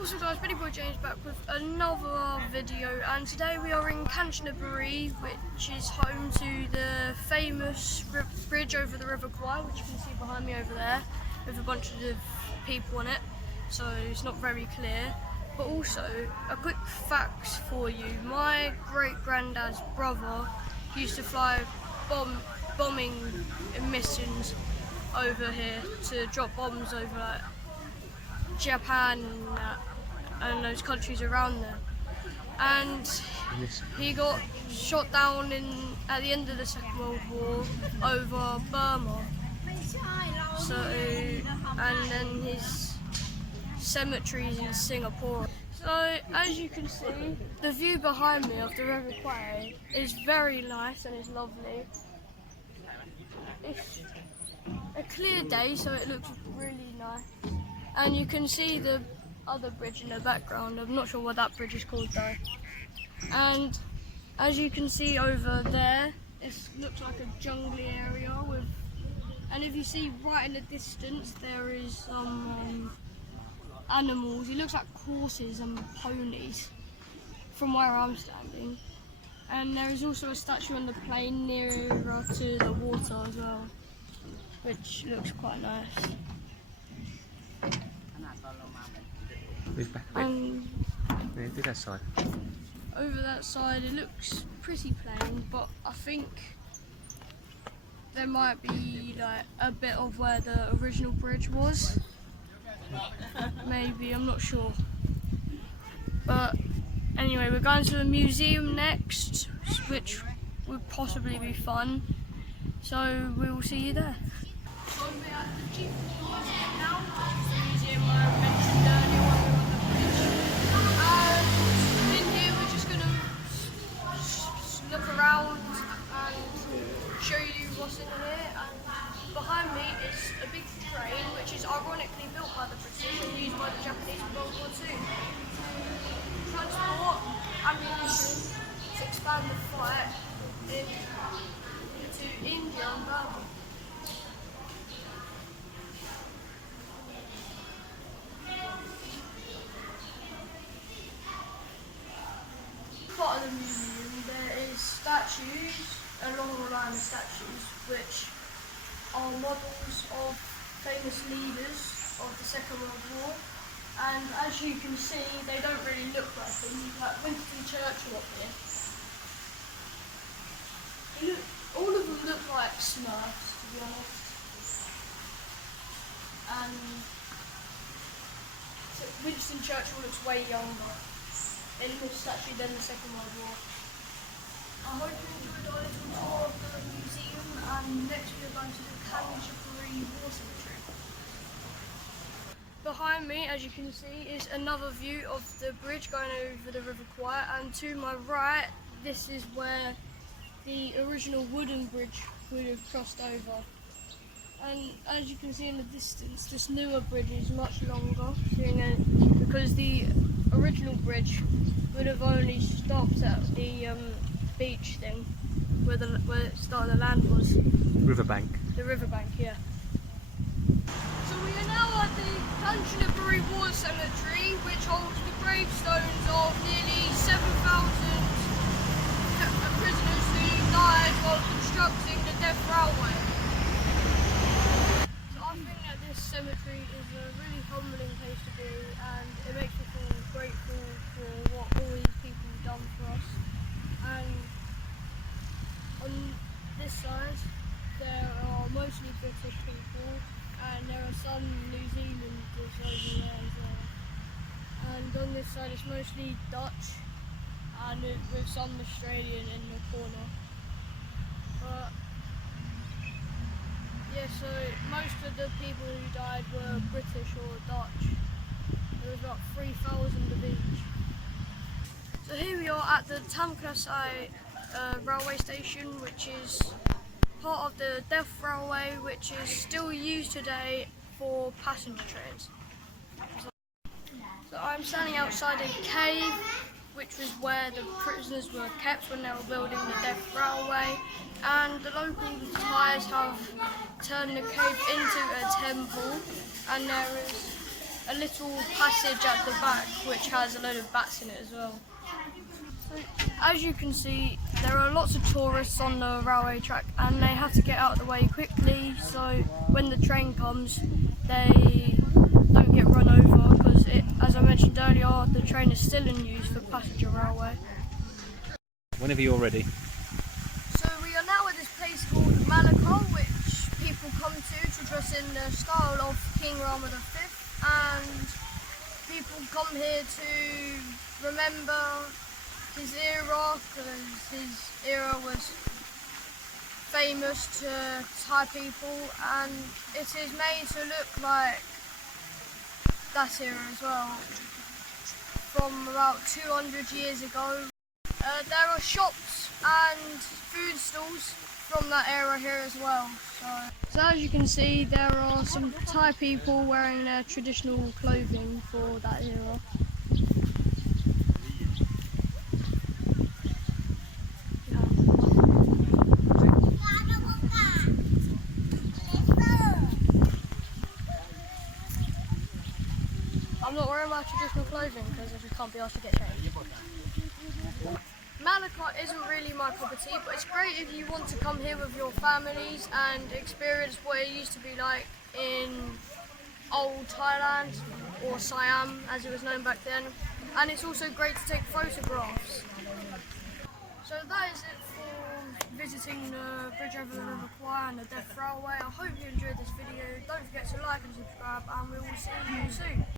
What's up guys, Billy Boy James back with another video, and today we are in Kanchanaburi, which is home to the famous bridge over the River Kwai, which you can see behind me over there, with a bunch of people on it, so it's not very clear. But also, a quick fact for you, my great-granddad's brother used to fly bombing missions over here to drop bombs over Japan and those countries around there, and he got shot down at the end of the Second World War over Burma. So, and then his cemeteries in Singapore. So as you can see, the view behind me of the River Kwai is very nice and it's lovely. It's a clear day, so it looks really nice. And you can see the other bridge in the background. I'm not sure what that bridge is called though. And as you can see over there, it looks like a jungly area and if you see right in the distance, there is some animals. It looks like horses and ponies from where I'm standing. And there is also a statue on the plain nearer to the water as well, which looks quite nice. Do that side. Over that side it looks pretty plain, but I think there might be like a bit of where the original bridge was. Maybe, I'm not sure. But anyway, we're going to the museum next, which would possibly be fun. So we will see you there. So we're at the Jeep Museum now, which is the museum I mentioned earlier when we were on the bridge. And in here we're just going to look around and show you what's in here. And behind me is a big train, which is ironically built by the British and used by the Japanese in World War II to transport ammunition to expand the fight into India and Burma. Part of the museum there is statues, a long line of statues, which are models of famous leaders of the Second World War. And as you can see, they don't really look like them. Like Winston Churchill up here. All of them look like Smurfs, to be honest. And Winston Churchill looks way younger in this statue than the Second World War. I hope you enjoyed our little tour of the museum, and next we are going to the Kanchanaburi War Cemetery. Behind me, as you can see, is another view of the bridge going over the River Kwai, and to my right, this is where the original wooden bridge would have crossed over. And as you can see in the distance, this newer bridge is much longer, because the original bridge would have only stopped at the beach thing, where the start of the land was. Riverbank. The riverbank, yeah. So we are now at the Kanchanaburi War Cemetery, which holds the gravestones of nearly 7,000 prisoners who died while constructing the Death Railway. So I think that this cemetery is a really humbling place to be, and it makes me feel grateful for what all these people have done for us. And on this side there are mostly British people, and there are some New Zealanders over there as well. And on this side it's mostly Dutch, and with some Australian in the corner. But yeah, so most of the people who died were British or Dutch. There was about 3,000 of each. So here we are at the Kanchanaburi railway station, which is part of the Death Railway, which is still used today for passenger trains. So I'm standing outside a cave, which was where the prisoners were kept when they were building the Death Railway, and the local Thais have turned the cave into a temple, and there is a little passage at the back which has a load of bats in it as well. So, as you can see, there are lots of tourists on the railway track and they have to get out of the way quickly, so when the train comes they don't get run over because, as I mentioned earlier, the train is still in use for passenger railway. Whenever you're ready. So we are now at this place called Malika, which people come to dress in the style of King Rama V, and people come here to remember his era, because his era was famous to Thai people, and it is made to look like that era as well, from about 200 years ago. There are shops and food stalls from that era here as well. So as you can see, there are some Thai people wearing their traditional clothing for that era. I'm not wearing my traditional clothing because I just can't be asked to get changed. Malika isn't really my cup of tea, but it's great if you want to come here with your families and experience what it used to be like in old Thailand, or Siam as it was known back then, and it's also great to take photographs. So that is it for visiting the bridge over the River Kwai and the Death Railway. I hope you enjoyed this video. Don't forget to like and subscribe, and we will see you soon.